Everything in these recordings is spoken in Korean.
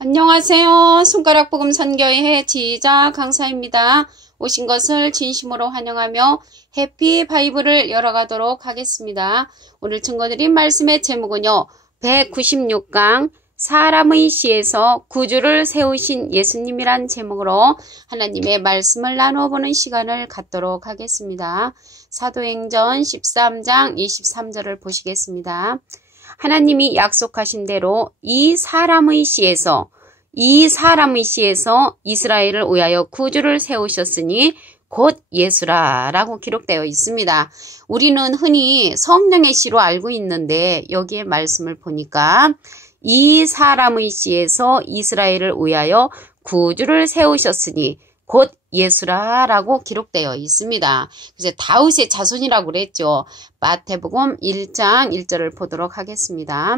안녕하세요. 손가락 복음 선교회 지휘자 강사입니다. 오신 것을 진심으로 환영하며 해피 바이블을 열어가도록 하겠습니다. 오늘 증거드린 말씀의 제목은요. 196강 사람의 시에서 구주를 세우신 예수님이란 제목으로 하나님의 말씀을 나누어보는 시간을 갖도록 하겠습니다. 사도행전 13장 23절을 보시겠습니다. 하나님이 약속하신 대로 이 사람의 시에서 이스라엘을 위하여 구주를 세우셨으니 곧 예수라라고 기록되어 있습니다. 우리는 흔히 성령의 시로 알고 있는데 여기에 말씀을 보니까 이 사람의 시에서 이스라엘을 위하여 구주를 세우셨으니 곧 예수라라고 기록되어 있습니다. 그래서 다윗의 자손이라고 그랬죠. 마태복음 1장 1절을 보도록 하겠습니다.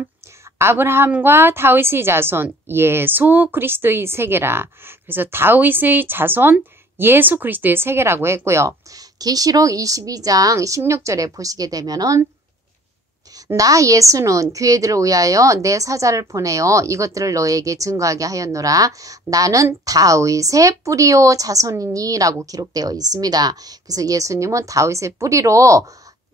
아브라함과 다윗의 자손 예수 그리스도의 세계라. 그래서 다윗의 자손 예수 그리스도의 세계라고 했고요. 계시록 22장 16절에 보시게 되면은 나 예수는 교회들을 위하여 내 사자를 보내어 이것들을 너에게 증거하게 하였노라. 나는 다윗의 뿌리요 자손이니 라고 기록되어 있습니다. 그래서 예수님은 다윗의 뿌리로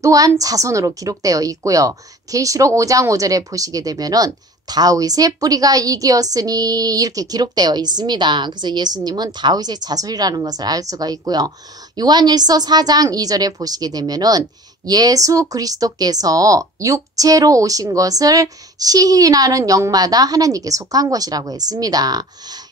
또한 자손으로 기록되어 있고요. 계시록 5장 5절에 보시게 되면은 다윗의 뿌리가 이기었으니 이렇게 기록되어 있습니다. 그래서 예수님은 다윗의 자손이라는 것을 알 수가 있고요. 요한일서 4장 2절에 보시게 되면은 예수 그리스도께서 육체로 오신 것을 시인하는 영마다 하나님께 속한 것이라고 했습니다.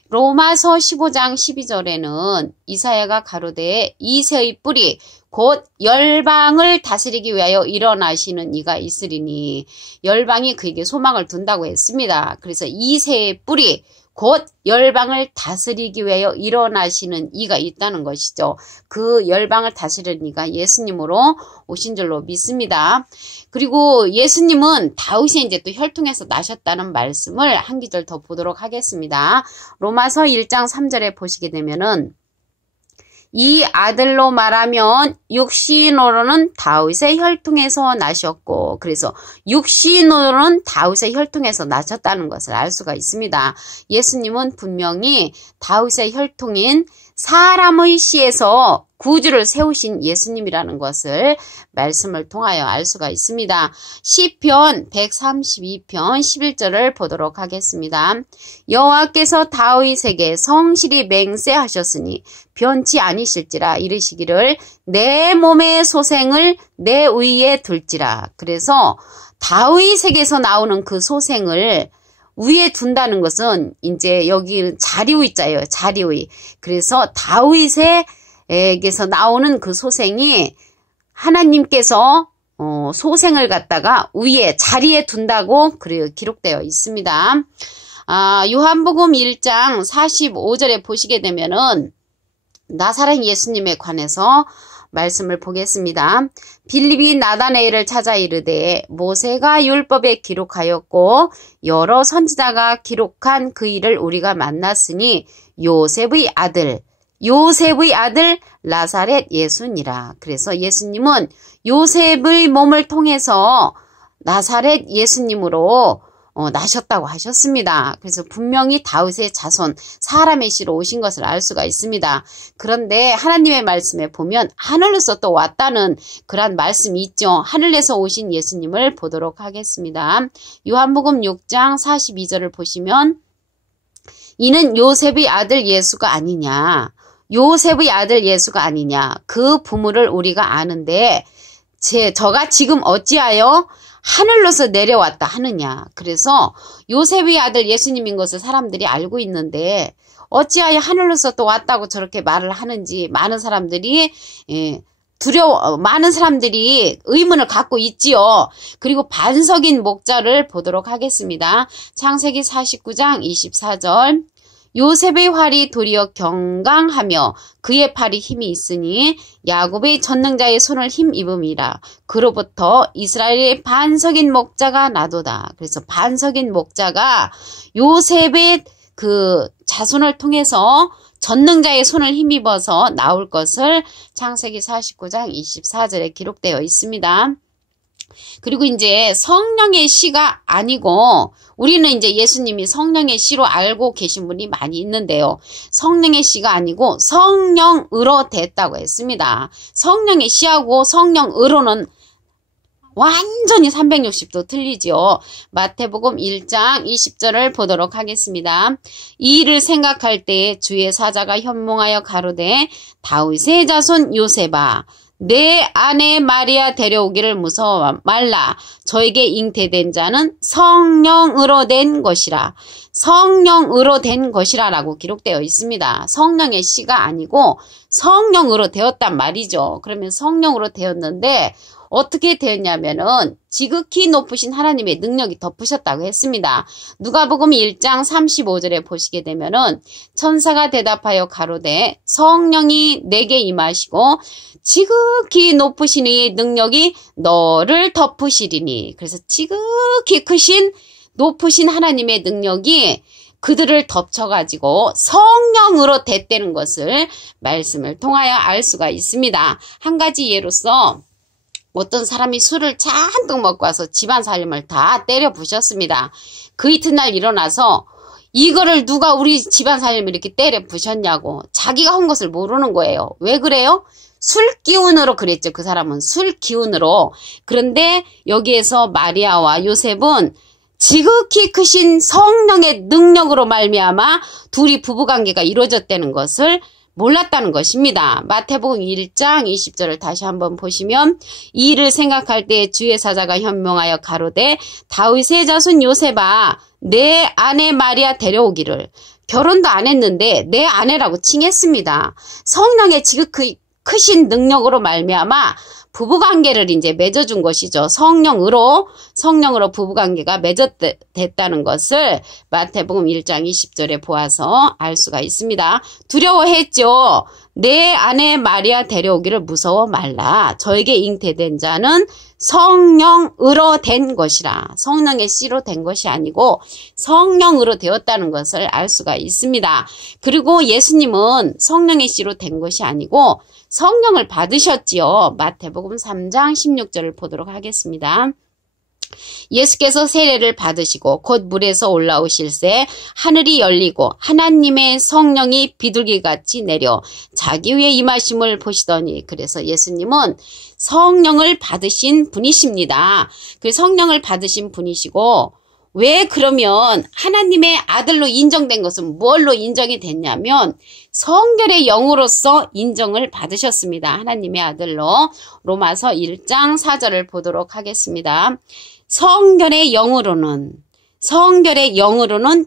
로마서 15장 12절에는 이사야가 가로되 이새의 뿌리 곧 열방을 다스리기 위하여 일어나시는 이가 있으리니 열방이 그에게 소망을 둔다고 했습니다. 그래서 이새의 뿌리 곧 열방을 다스리기 위하여 일어나시는 이가 있다는 것이죠. 그 열방을 다스리는 이가 예수님으로 오신 줄로 믿습니다. 그리고 예수님은 다윗의 이제 또 혈통에서 나셨다는 말씀을 한 기절 더 보도록 하겠습니다. 로마서 1장 3절에 보시게 되면은 이 아들로 말하면 육신으로는 다윗의 혈통에서 나셨고 그래서 육신으로는 다윗의 혈통에서 나셨다는 것을 알 수가 있습니다. 예수님은 분명히 다윗의 혈통인 사람의 씨에서 구주를 세우신 예수님이라는 것을 말씀을 통하여 알 수가 있습니다. 시편 132편 11절을 보도록 하겠습니다. 여호와께서 다윗에게 성실히 맹세하셨으니 변치 아니실지라 이르시기를 내 몸의 소생을 내 위에 둘지라. 그래서 다윗에게서 나오는 그 소생을 위에 둔다는 것은 이제 여기 자리위자예요. 자리위. 그래서 다윗에게서 나오는 그 소생이 하나님께서 소생을 갖다가 위에 자리에 둔다고 그래요. 기록되어 있습니다. 요한복음 1장 45절에 보시게 되면은 나사렛 예수님에 관해서 말씀을 보겠습니다. 빌립이 나다나엘을 찾아 이르되 모세가 율법에 기록하였고 여러 선지자가 기록한 그 일을 우리가 만났으니 요셉의 아들 나사렛 예수니라. 그래서 예수님은 요셉의 몸을 통해서 나사렛 예수님으로 나셨다고 하셨습니다. 그래서 분명히 다윗의 자손, 사람의 씨로 오신 것을 알 수가 있습니다. 그런데 하나님의 말씀에 보면 하늘에서 또 왔다는 그런 말씀이 있죠. 하늘에서 오신 예수님을 보도록 하겠습니다. 요한복음 6장 42절을 보시면 이는 요셉의 아들 예수가 아니냐. 요셉의 아들 예수가 아니냐. 그 부모를 우리가 아는데 저가 지금 어찌하여 하늘로서 내려왔다 하느냐. 그래서 요셉의 아들 예수님인 것을 사람들이 알고 있는데 어찌하여 하늘로서 또 왔다고 저렇게 말을 하는지 많은 사람들이 많은 사람들이 의문을 갖고 있지요. 그리고 반석인 목자를 보도록 하겠습니다. 창세기 49장 24절 요셉의 활이 도리어 경강하며 그의 팔이 힘이 있으니 야곱의 전능자의 손을 힘입음이라. 그로부터 이스라엘의 반석인 목자가 나도다. 그래서 반석인 목자가 요셉의 그 자손을 통해서 전능자의 손을 힘입어서 나올 것을 창세기 49장 24절에 기록되어 있습니다. 그리고 이제 성령의 씨가 아니고 우리는 이제 예수님이 성령의 씨로 알고 계신 분이 많이 있는데요. 성령의 씨가 아니고 성령으로 됐다고 했습니다. 성령의 씨하고 성령으로는 완전히 360도 틀리지요. 마태복음 1장 20절을 보도록 하겠습니다. 이 일을 생각할 때에 주의 사자가 현몽하여 가로되 다윗의 자손 요셉아 내 아내 마리아 데려오기를 무서워 말라. 저에게 잉태된 자는 성령으로 된 것이라. 성령으로 된 것이라 라고 기록되어 있습니다. 성령의 씨가 아니고 성령으로 되었단 말이죠. 그러면 성령으로 되었는데 어떻게 되었냐면은 지극히 높으신 하나님의 능력이 덮으셨다고 했습니다. 누가복음 1장 35절에 보시게 되면은 천사가 대답하여 가로되 성령이 내게 임하시고 지극히 높으신 이의 능력이 너를 덮으시리니. 그래서 지극히 크신 높으신 하나님의 능력이 그들을 덮쳐가지고 성령으로 됐다는 것을 말씀을 통하여 알 수가 있습니다. 한 가지 예로서 어떤 사람이 술을 잔뜩 먹고 와서 집안 살림을 다 때려 부셨습니다. 그 이튿날 일어나서 이거를 누가 우리 집안 살림을 이렇게 때려 부셨냐고 자기가 한 것을 모르는 거예요. 왜 그래요? 술 기운으로 그랬죠. 그 사람은 술 기운으로. 그런데 여기에서 마리아와 요셉은 지극히 크신 성령의 능력으로 말미암아 둘이 부부관계가 이루어졌다는 것을 몰랐다는 것입니다. 마태복음 1장 20절을 다시 한번 보시면 이 일을 생각할 때 주의 사자가 현명하여 가로되 다윗의 자손 요셉아 내 아내 마리아 데려오기를. 결혼도 안 했는데 내 아내라고 칭했습니다. 성령의 지극히 크신 능력으로 말미암아 부부관계를 이제 맺어준 것이죠. 성령으로 부부관계가 맺어됐다는 것을 마태복음 1장 20절에 보아서 알 수가 있습니다. 두려워했죠. 내 아내 마리아 데려오기를 무서워 말라. 저에게 잉태된 자는 성령으로 된 것이라. 성령의 씨로 된 것이 아니고 성령으로 되었다는 것을 알 수가 있습니다. 그리고 예수님은 성령의 씨로 된 것이 아니고 성령을 받으셨지요. 마태복음 3장 16절을 보도록 하겠습니다. 예수께서 세례를 받으시고 곧 물에서 올라오실새 하늘이 열리고 하나님의 성령이 비둘기같이 내려 자기 위에 임하심을 보시더니. 그래서 예수님은 성령을 받으신 분이십니다. 그 성령을 받으신 분이시고 왜 그러면 하나님의 아들로 인정된 것은 뭘로 인정이 됐냐면 성결의 영으로서 인정을 받으셨습니다. 하나님의 아들로. 로마서 1장 4절을 보도록 하겠습니다. 성결의 영으로는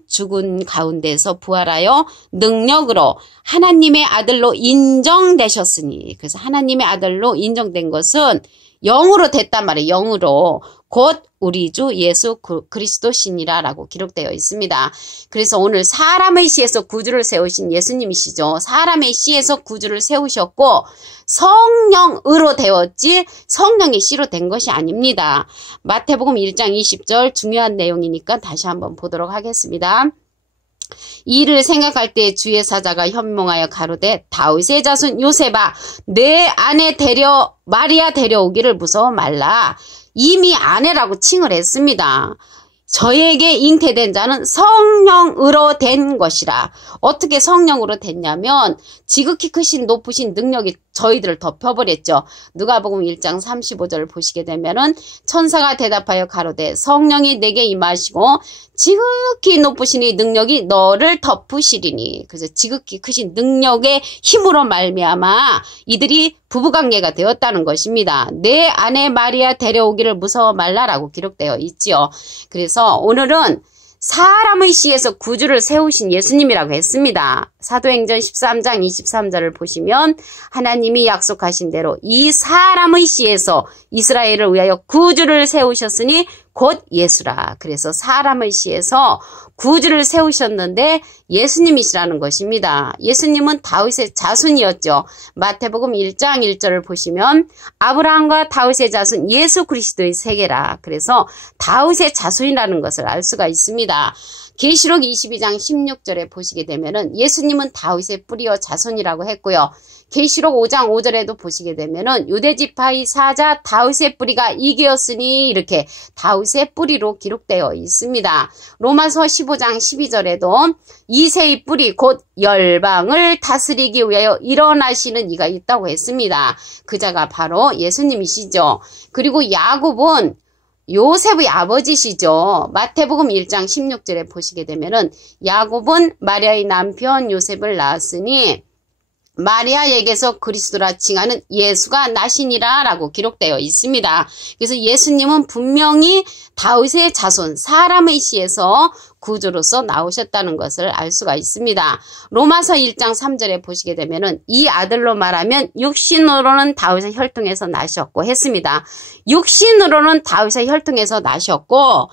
죽은 가운데서 부활하여 능력으로 하나님의 아들로 인정되셨으니. 그래서 하나님의 아들로 인정된 것은 영으로 됐단 말이에요. 영으로. 곧 우리 주 예수 그리스도시니라 라고 기록되어 있습니다. 그래서 오늘 사람의 씨에서 구주를 세우신 예수님이시죠. 사람의 씨에서 구주를 세우셨고 성령으로 되었지 성령의 씨로 된 것이 아닙니다. 마태복음 1장 20절 중요한 내용이니까 다시 한번 보도록 하겠습니다. 이 일을 생각할 때 주의 사자가 현몽하여 가로되 다윗의 자손 요셉아 내 아내 마리아 데려오기를 무서워 말라. 이미 아내라고 칭을 했습니다. 저에게 잉태된 자는 성령으로 된 것이라. 어떻게 성령으로 됐냐면 지극히 크신 높으신 능력이 저희들을 덮여버렸죠. 누가복음 1장 35절을 보시게 되면은 천사가 대답하여 가로되 성령이 내게 임하시고 지극히 높으신 이 능력이 너를 덮으시리니. 그래서 지극히 크신 능력의 힘으로 말미암아 이들이 부부관계가 되었다는 것입니다. 내 아내 마리아 데려오기를 무서워 말라라고 기록되어 있지요. 그래서 오늘은 사람의 씨에서 구주를 세우신 예수님이라고 했습니다. 사도행전 13장 23절을 보시면 하나님이 약속하신 대로 이 사람의 씨에서 이스라엘을 위하여 구주를 세우셨으니 곧 예수라. 그래서 사람의 씨에서 구주를 세우셨는데 예수님이시라는 것입니다. 예수님은 다윗의 자손이었죠. 마태복음 1장 1절을 보시면 아브라함과 다윗의 자손 예수 그리스도의 세계라. 그래서 다윗의 자손이라는 것을 알 수가 있습니다. 계시록 22장 16절에 보시게 되면은 예수님은 다윗의 뿌리와 자손이라고 했고요. 계시록 5장 5절에도 보시게 되면은 유대지파의 사자 다윗의 뿌리가 이기었으니 이렇게 다윗의 뿌리로 기록되어 있습니다. 로마서 15장 12절에도 이새의 뿌리 곧 열방을 다스리기 위하여 일어나시는 이가 있다고 했습니다. 그자가 바로 예수님이시죠. 그리고 야곱은 요셉의 아버지시죠. 마태복음 1장 16절에 보시게 되면은 야곱은 마리아의 남편 요셉을 낳았으니 마리아에게서 그리스도라 칭하는 예수가 나시니라 라고 기록되어 있습니다. 그래서 예수님은 분명히 다윗의 자손 사람의 씨에서 구주로서 나오셨다는 것을 알 수가 있습니다. 로마서 1장 3절에 보시게 되면은 이 아들로 말하면 육신으로는 다윗의 혈통에서 나셨고 했습니다. 육신으로는 다윗의 혈통에서 나셨고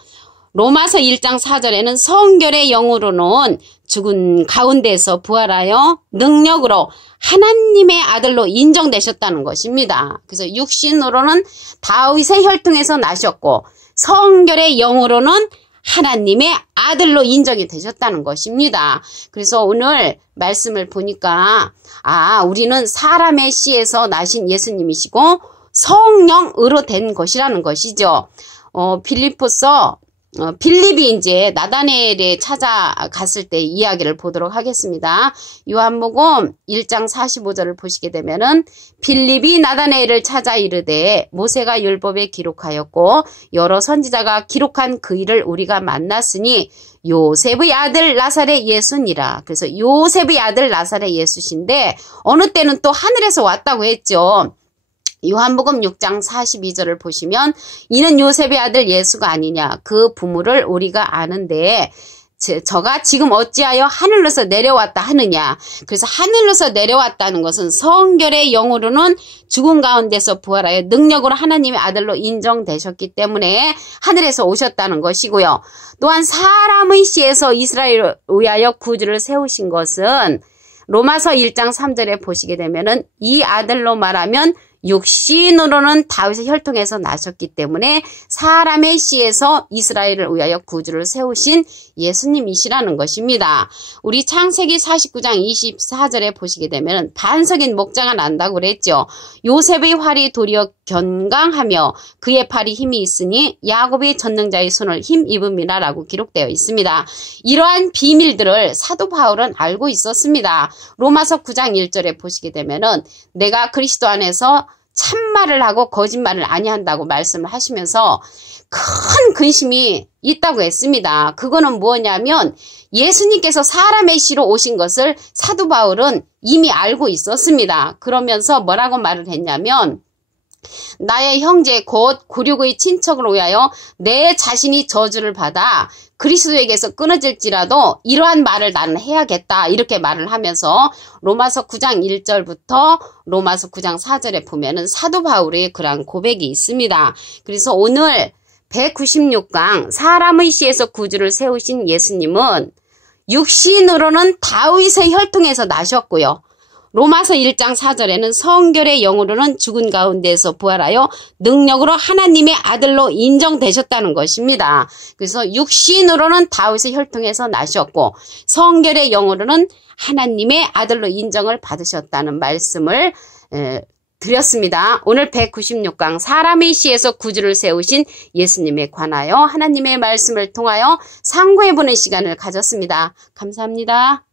로마서 1장 4절에는 성결의 영으로는 죽은 가운데서 부활하여 능력으로 하나님의 아들로 인정되셨다는 것입니다. 그래서 육신으로는 다윗의 혈통에서 나셨고 성결의 영으로는 하나님의 아들로 인정이 되셨다는 것입니다. 그래서 오늘 말씀을 보니까 우리는 사람의 씨에서 나신 예수님이시고 성령으로 된 것이라는 것이죠. 빌립이 이제 나다나엘에 찾아갔을 때 이야기를 보도록 하겠습니다. 요한복음 1장 45절을 보시게 되면은 빌립이 나다나엘을 찾아 이르되 모세가 율법에 기록하였고 여러 선지자가 기록한 그 일을 우리가 만났으니 요셉의 아들 나사렛 예수니라. 그래서 요셉의 아들 나사렛 예수신데 어느 때는 또 하늘에서 왔다고 했죠. 요한복음 6장 42절을 보시면 이는 요셉의 아들 예수가 아니냐 그 부모를 우리가 아는데 저가 지금 어찌하여 하늘로서 내려왔다 하느냐. 그래서 하늘로서 내려왔다는 것은 성결의 영으로는 죽은 가운데서 부활하여 능력으로 하나님의 아들로 인정되셨기 때문에 하늘에서 오셨다는 것이고요. 또한 사람의 씨에서 이스라엘을 위하여 구주를 세우신 것은 로마서 1장 3절에 보시게 되면은 이 아들로 말하면 육신으로는 다윗의 혈통에서 나셨기 때문에 사람의 씨에서 이스라엘을 위하여 구주를 세우신 예수님이시라는 것입니다. 우리 창세기 49장 24절에 보시게 되면 반석인 목자가 난다고 그랬죠. 요셉의 활이 도리어 견강하며 그의 팔이 힘이 있으니 야곱의 전능자의 손을 힘입음이라 라고 기록되어 있습니다. 이러한 비밀들을 사도 바울은 알고 있었습니다. 로마서 9장 1절에 보시게 되면은 내가 그리스도 안에서 참말을 하고 거짓말을 아니한다고 말씀을 하시면서 큰 근심이 있다고 했습니다. 그거는 뭐냐면 예수님께서 사람의 씨로 오신 것을 사도 바울은 이미 알고 있었습니다. 그러면서 뭐라고 말을 했냐면 나의 형제 곧 구륙의 친척을 위하여 내 자신이 저주를 받아 그리스도에게서 끊어질지라도 이러한 말을 나는 해야겠다 이렇게 말을 하면서 로마서 9장 1절부터 로마서 9장 4절에 보면은 사도 바울의 그러한 고백이 있습니다. 그래서 오늘 196강 사람의 씨에서 구주를 세우신 예수님은 육신으로는 다윗의 혈통에서 나셨고요. 로마서 1장 4절에는 성결의 영으로는 죽은 가운데에서 부활하여 능력으로 하나님의 아들로 인정되셨다는 것입니다. 그래서 육신으로는 다윗의 혈통에서 나셨고 성결의 영으로는 하나님의 아들로 인정을 받으셨다는 말씀을 드렸습니다. 오늘 196강 사람의 씨에서 구주를 세우신 예수님에 관하여 하나님의 말씀을 통하여 상고해보는 시간을 가졌습니다. 감사합니다.